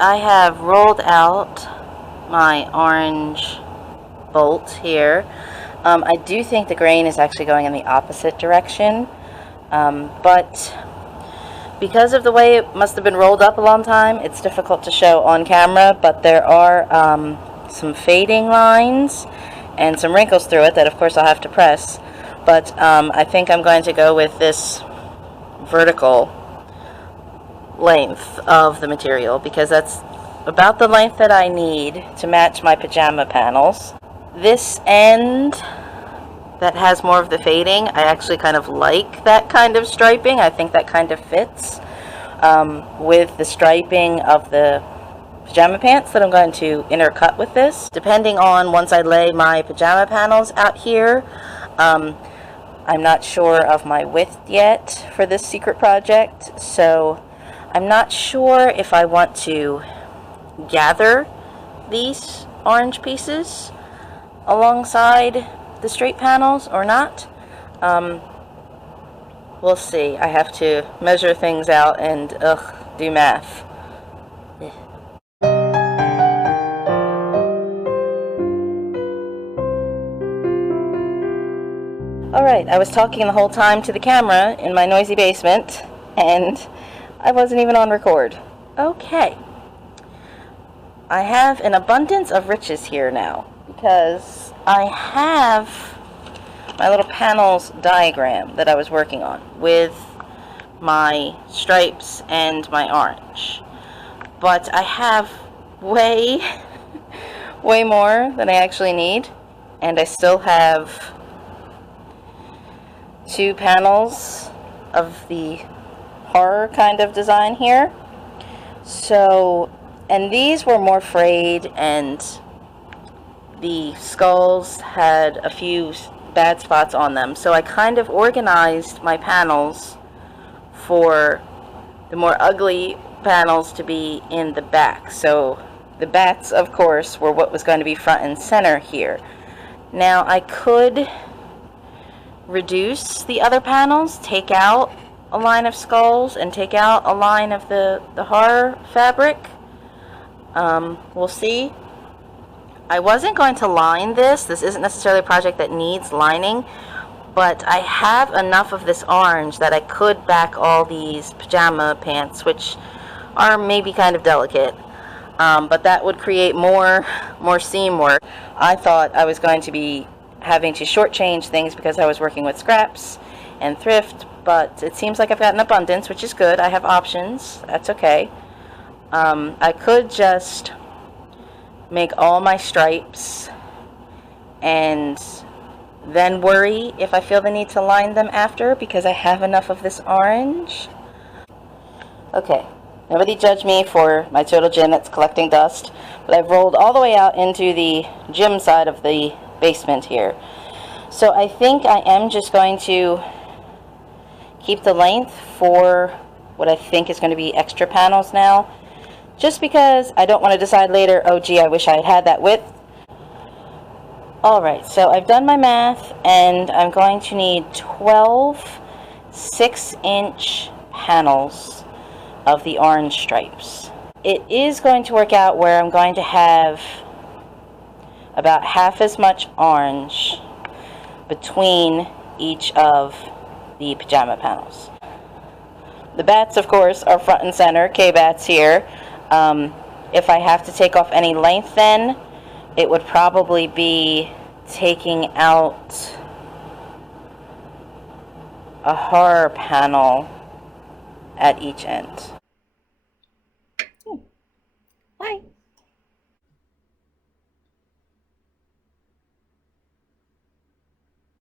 I have rolled out my orange bolt here. I do think the grain is actually going in the opposite direction, but because of the way it must have been rolled up a long time, it's difficult to show on camera, but there are some fading lines and some wrinkles through it that of course I'll have to press, but I think I'm going to go with this vertical length of the material because that's about the length that I need to match my pajama panels. This end that has more of the fading, I actually kind of like that kind of striping. I think that kind of fits with the striping of the pajama pants that I'm going to intercut with this. Depending on once I lay my pajama panels out here, I'm not sure of my width yet for this secret project, so I'm not sure if I want to gather these orange pieces alongside the straight panels or not. We'll see. I have to measure things out and do math. Alright, I was talking the whole time to the camera in my noisy basement, and I wasn't even on record. Okay. I have an abundance of riches here now, because I have my little panels diagram that I was working on with my stripes and my orange. But I have way more than I actually need, and I still have 2 panels of the horror kind of design here. So, and these were more frayed, and the skulls had a few bad spots on them. So I kind of organized my panels for the more ugly panels to be in the back. So the bats, of course, were what was going to be front and center here. Now I could reduce the other panels, take out a line of skulls and take out a line of the horror fabric. We'll see. I wasn't going to line this. This isn't necessarily a project that needs lining, but I have enough of this orange that I could back all these pajama pants, which are maybe kind of delicate, but that would create more seam work. I thought I was going to be having to shortchange things because I was working with scraps and thrift, but it seems like I've got an abundance, which is good. I have options. That's okay. I could just make all my stripes and then worry if I feel the need to line them after because I have enough of this orange. Okay, nobody judge me for my total gym that's collecting dust, but I've rolled all the way out into the gym side of the basement here. So I think I am just going to keep the length for what I think is going to be extra panels now, just because I don't want to decide later, oh gee, I wish I had had that width. Alright, so I've done my math, and I'm going to need 12 6-inch panels of the orange stripes. It is going to work out where I'm going to have about half as much orange between each of the pajama panels. The bats, of course, are front and center, Kbatz here. If I have to take off any length then, it would probably be taking out a horror panel at each end. Hi.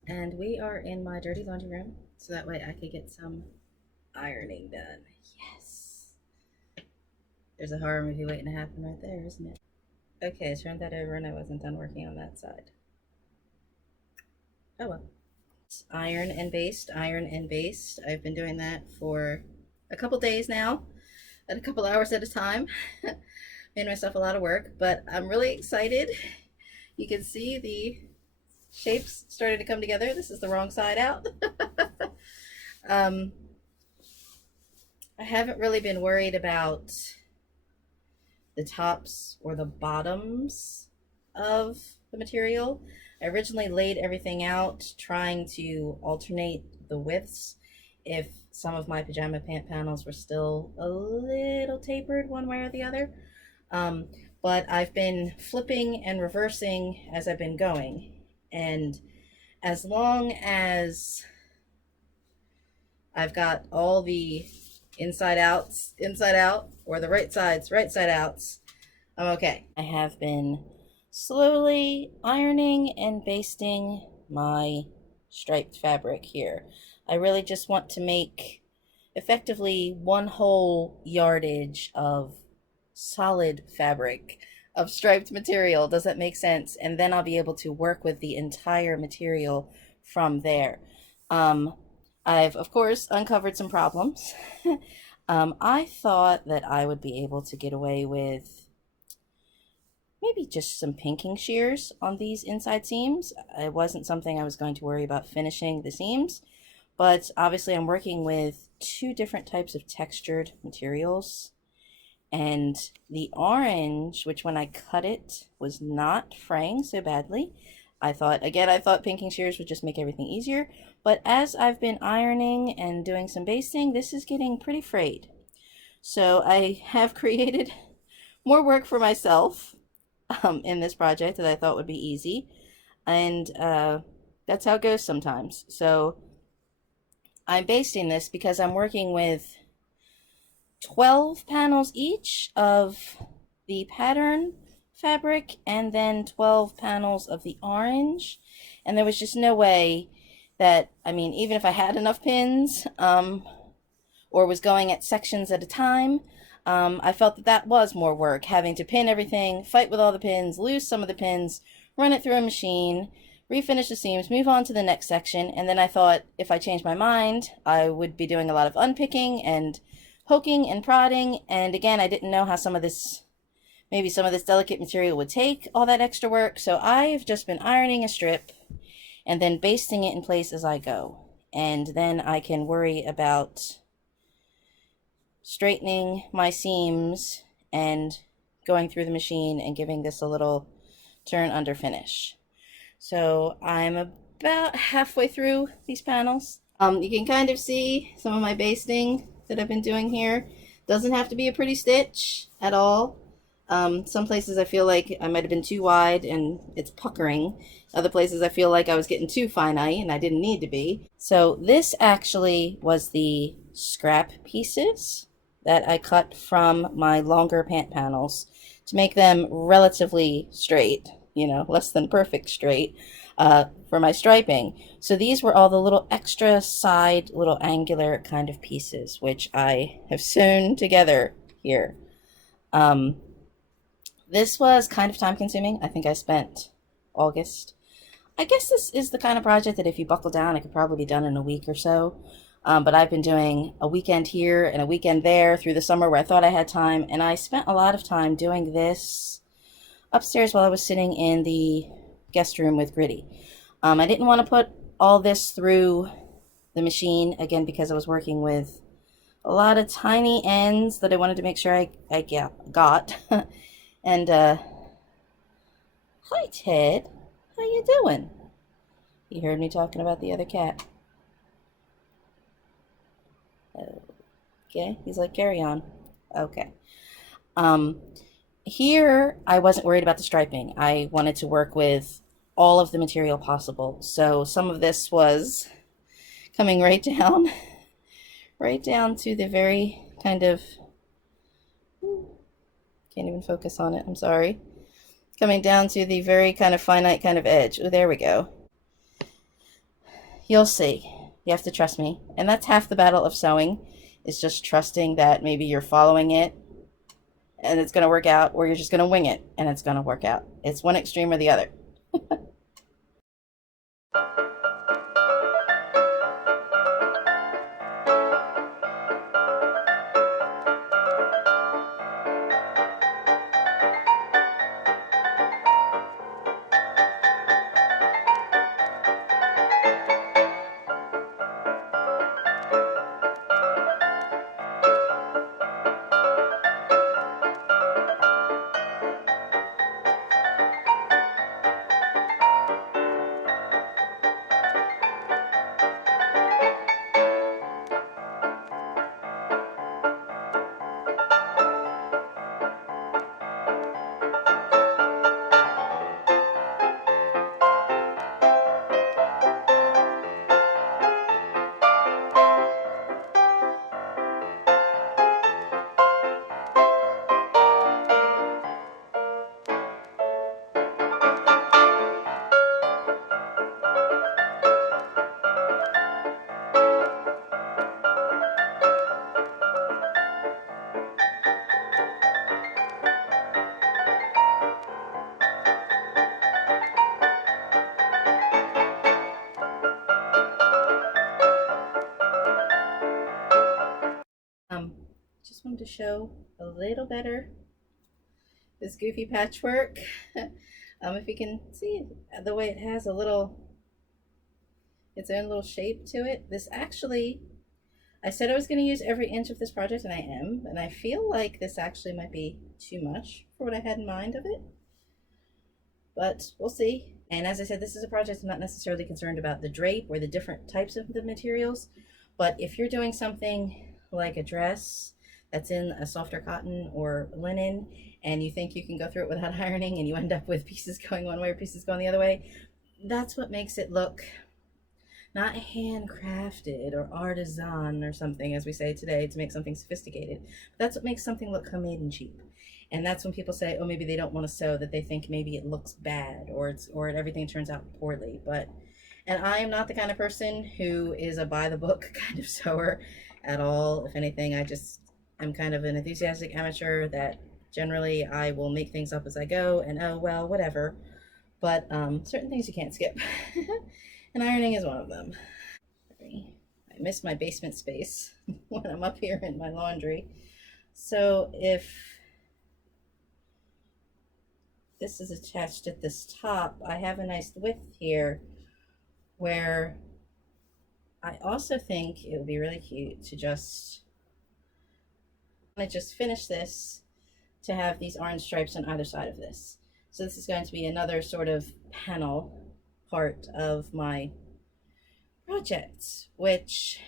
And we are in my dirty laundry room, so that way I could get some ironing done. Yes. There's a horror movie waiting to happen right there, isn't it? Okay, I turned that over and I wasn't done working on that side. Oh well. Iron and baste, iron and baste. I've been doing that for a couple days now, at a couple hours at a time. Made myself a lot of work, but I'm really excited. You can see the shapes started to come together. This is the wrong side out. I haven't really been worried about the tops or the bottoms of the material. I originally laid everything out trying to alternate the widths if some of my pajama pant panels were still a little tapered one way or the other. But I've been flipping and reversing as I've been going. And as long as I've got all the inside outs inside out, or the right side outs, I'm okay. I have been slowly ironing and basting my striped fabric here. I really just want to make effectively one whole yardage of solid fabric of striped material. Does that make sense? And then I'll be able to work with the entire material from there. I've of course uncovered some problems. I thought that I would be able to get away with maybe just some pinking shears on these inside seams. It wasn't something I was going to worry about finishing the seams, but obviously I'm working with two different types of textured materials. And the orange, which when I cut it was not fraying so badly, I thought pinking shears would just make everything easier. But as I've been ironing and doing some basting, this is getting pretty frayed. So I have created more work for myself in this project that I thought would be easy. And that's how it goes sometimes. So I'm basting this because I'm working with 12 panels each of the pattern fabric and then 12 panels of the orange. And there was just no way that, I mean, even if I had enough pins or was going at sections at a time, I felt that that was more work, having to pin everything, fight with all the pins, lose some of the pins, run it through a machine, refinish the seams, move on to the next section. And then I thought if I changed my mind, I would be doing a lot of unpicking and poking and prodding. And again, I didn't know how maybe some of this delicate material would take all that extra work. So I've just been ironing a strip and then basting it in place as I go. And then I can worry about straightening my seams and going through the machine and giving this a little turn under finish. So I'm about halfway through these panels. You can kind of see some of my basting that I've been doing here. Doesn't have to be a pretty stitch at all. Some places I feel like I might have been too wide and it's puckering. Other places I feel like I was getting too finite and I didn't need to be. So this actually was the scrap pieces that I cut from my longer pant panels to make them relatively straight, you know, less than perfect straight, for my striping. So these were all the little extra side, little angular kind of pieces, which I have sewn together here. This was kind of time consuming. I think I spent August. I guess this is the kind of project that if you buckle down, it could probably be done in a week or so. But I've been doing a weekend here and a weekend there through the summer where I thought I had time. And I spent a lot of time doing this upstairs while I was sitting in the guest room with Gritty. I didn't want to put all this through the machine, again, because I was working with a lot of tiny ends that I wanted to make sure I got. And, hi, Ted. How you doing? You heard me talking about the other cat. Okay, he's like, carry on. Okay. Here, I wasn't worried about the striping. I wanted to work with all of the material possible. So some of this was coming right down to the very kind of, can't even focus on it, I'm sorry. Coming down to the very kind of finite kind of edge. Oh, there we go. You'll see. You have to trust me. And that's half the battle of sewing, is just trusting that maybe you're following it and it's going to work out, or you're just going to wing it and it's going to work out. It's one extreme or the other. to show a little better this goofy patchwork. If you can see the way it has a little, its own little shape to it. This actually, I said I was going to use every inch of this project, and I am, and I feel like this actually might be too much for what I had in mind of it, but we'll see. And as I said, this is a project I'm not necessarily concerned about the drape or the different types of the materials, but if you're doing something like a dress that's in a softer cotton or linen, and you think you can go through it without ironing, and you end up with pieces going one way or pieces going the other way, that's what makes it look not handcrafted or artisan or something, as we say today, to make something sophisticated. But that's what makes something look homemade and cheap. And that's when people say, oh, maybe they don't want to sew, that they think maybe it looks bad or everything turns out poorly. And I am not the kind of person who is a by the book kind of sewer at all. If anything, I'm kind of an enthusiastic amateur that generally I will make things up as I go, and oh well, whatever. But certain things you can't skip. And ironing is one of them. I miss my basement space when I'm up here in my laundry. So if this is attached at this top, I have a nice width here where I also think it would be really cute to just finish this to have these orange stripes on either side of this. So this is going to be another sort of panel part of my project, which,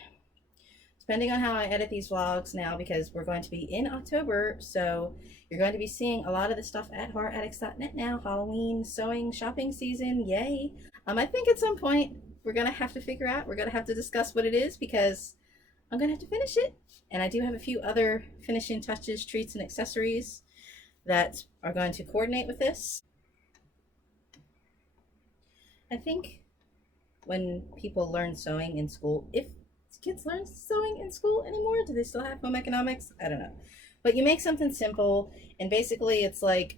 depending on how I edit these vlogs now, because we're going to be in October, so you're going to be seeing a lot of this stuff at horroraddicts.net now. Halloween sewing shopping season, yay. I think at some point we're gonna have to figure out, we're gonna have to discuss what it is, because I'm gonna have to finish it, and I do have a few other finishing touches, treats, and accessories that are going to coordinate with this. I think when people learn sewing in school, if kids learn sewing in school anymore, do they still have home economics? I don't know. But you make something simple, and basically it's like,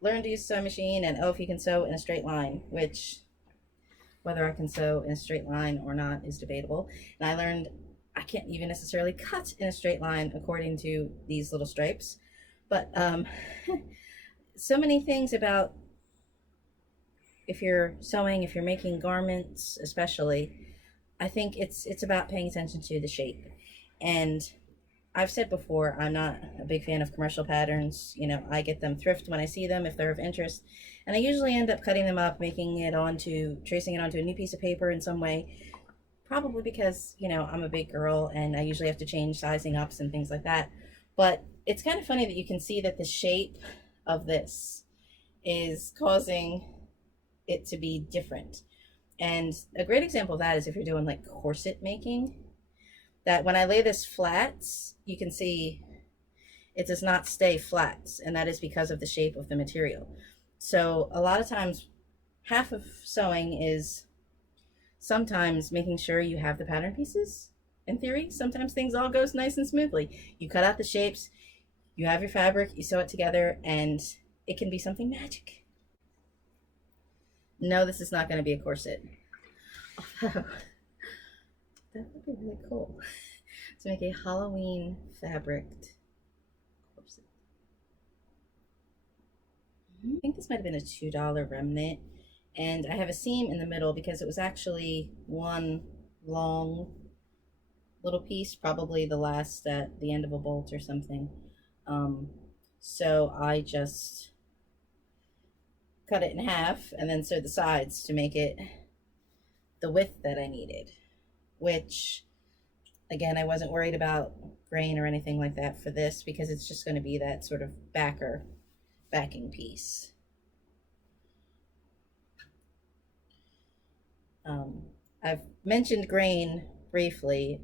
learn to use a sewing machine, and oh, if you can sew in a straight line, which whether I can sew in a straight line or not is debatable. And I learned I can't even necessarily cut in a straight line according to these little stripes. But so many things about, if you're sewing, if you're making garments especially, I think it's about paying attention to the shape. And I've said before, I'm not a big fan of commercial patterns. You know, I get them thrift when I see them if they're of interest, and I usually end up cutting them up, tracing it onto a new piece of paper in some way, probably because, you know, I'm a big girl and I usually have to change sizing ups and things like that. But it's kind of funny that you can see that the shape of this is causing it to be different. And a great example of that is if you're doing like corset making, that when I lay this flat, you can see it does not stay flat, and that is because of the shape of the material. So a lot of times, half of sewing is sometimes making sure you have the pattern pieces. In theory, sometimes things all goes nice and smoothly. You cut out the shapes, you have your fabric, you sew it together, and it can be something magic. No, this is not going to be a corset. Although, that would be really cool to make a Halloween fabricked corset. I think this might have been a $2 remnant, and I have a seam in the middle because it was actually one long little piece, probably the last at the end of a bolt or something. So I just cut it in half and then sewed the sides to make it the width that I needed, which again, I wasn't worried about grain or anything like that for this because it's just going to be that sort of backing piece. I've mentioned grain briefly,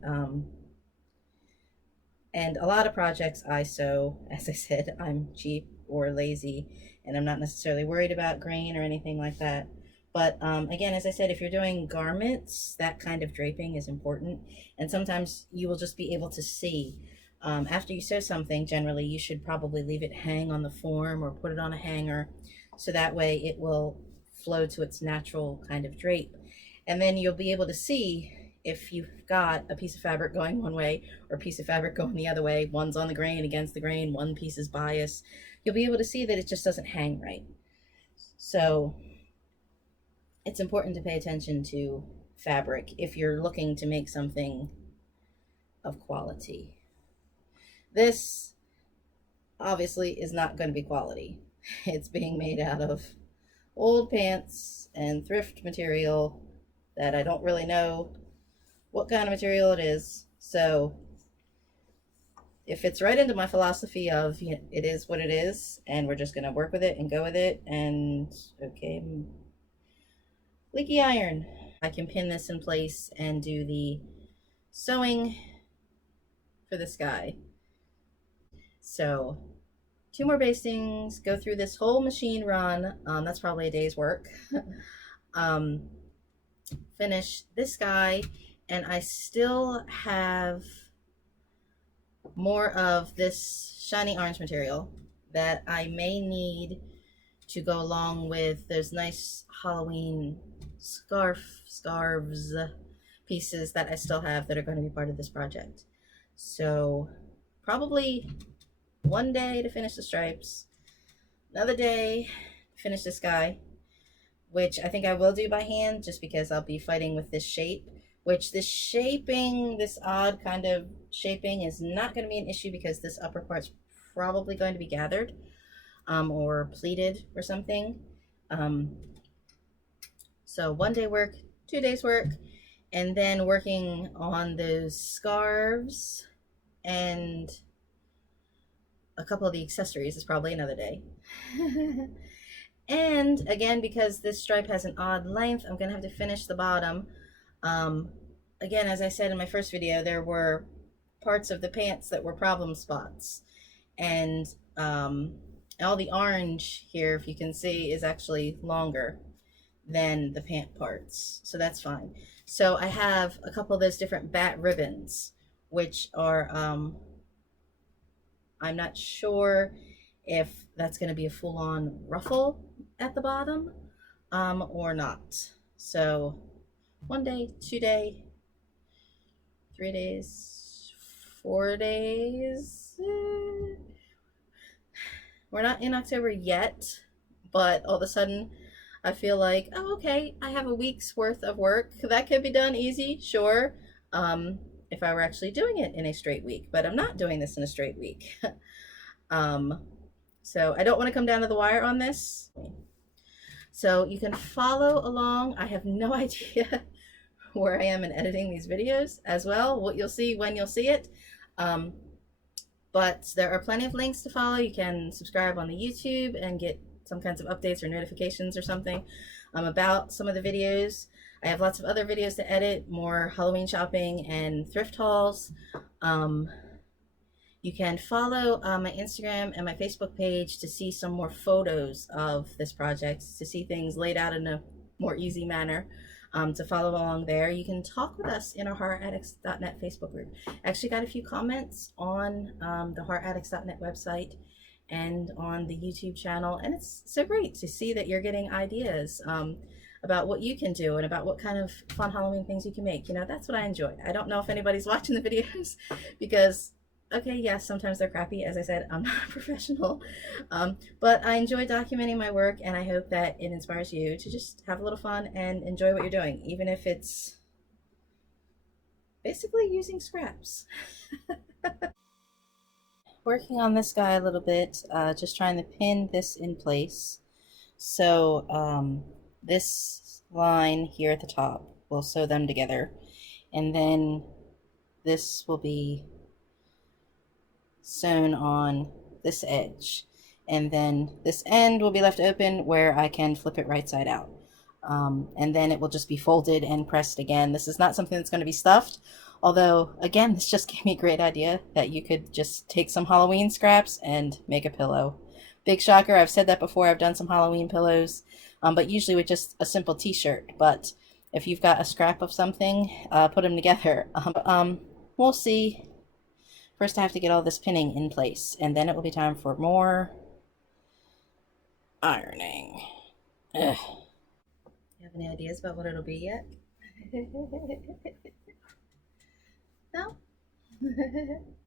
and a lot of projects I sew, as I said, I'm cheap or lazy, and I'm not necessarily worried about grain or anything like that. But again, as I said, if you're doing garments, that kind of draping is important. And sometimes you will just be able to see. After you sew something, generally, you should probably leave it hang on the form or put it on a hanger, so that way it will flow to its natural kind of drape. And then you'll be able to see if you've got a piece of fabric going one way or a piece of fabric going the other way, one's on the grain against the grain, one piece is biased, you'll be able to see that it just doesn't hang right. So it's important to pay attention to fabric if you're looking to make something of quality. This obviously is not going to be quality. It's being made out of old pants and thrift material that I don't really know what kind of material it is. So it fits right into my philosophy of, you know, it is what it is, and we're just going to work with it and go with it. And okay, leaky iron. I can pin this in place and do the sewing for this guy. So 2 more bastings, go through this whole machine run. That's probably a day's work. Finish this guy, and I still have more of this shiny orange material that I may need to go along with those nice Halloween scarves pieces that I still have that are going to be part of this project. So probably one day to finish the stripes, another day to finish this guy, which I think I will do by hand just because I'll be fighting with this shape, which this shaping, this odd kind of shaping is not going to be an issue because this upper part's probably going to be gathered or pleated or something. So 1 day work, 2 days work, and then working on those scarves and a couple of the accessories is probably another day. And again, because this stripe has an odd length, I'm gonna have to finish the bottom. Again, as I said in my first video, there were parts of the pants that were problem spots, and all the orange here, if you can see, is actually longer than the pant parts, so that's fine. So I have a couple of those different bat ribbons, which are I'm not sure if that's going to be a full-on ruffle at the bottom or not. So 1 day, 2 day, 3 days, 4 days. We're not in October yet, but all of a sudden I feel like, oh, okay, I have a week's worth of work. That could be done easy, sure, if I were actually doing it in a straight week, but I'm not doing this in a straight week. So I don't want to come down to the wire on this. So you can follow along. I have no idea where I am in editing these videos as well, what you'll see when you'll see it. But there are plenty of links to follow. You can subscribe on the YouTube and get some kinds of updates or notifications or something about some of the videos. I have lots of other videos to edit, more Halloween shopping and thrift hauls. You can follow my Instagram and my Facebook page to see some more photos of this project, to see things laid out in a more easy manner, to follow along there. You can talk with us in our horroraddicts.net Facebook group. I actually got a few comments on the horroraddicts.net website and on the YouTube channel, and it's so great to see that you're getting ideas about what you can do and about what kind of fun Halloween things you can make. You know, that's what I enjoy. I don't know if anybody's watching the videos because, okay, yes, sometimes they're crappy. As I said, I'm not a professional, but I enjoy documenting my work, and I hope that it inspires you to just have a little fun and enjoy what you're doing, even if it's basically using scraps. Working on this guy a little bit, just trying to pin this in place. So this line here at the top, we'll sew them together, and then this will be sewn on this edge, and then this end will be left open where I can flip it right side out, and then it will just be folded and pressed again. This is not something that's going to be stuffed, although again, this just gave me a great idea that you could just take some Halloween scraps and make a pillow. Big shocker, I've said that before, I've done some Halloween pillows, but usually with just a simple t-shirt. But if you've got a scrap of something, put them together. We'll see. First I have to get all this pinning in place, and then it will be time for more ironing. Ugh. You have any ideas about what it'll be yet? though?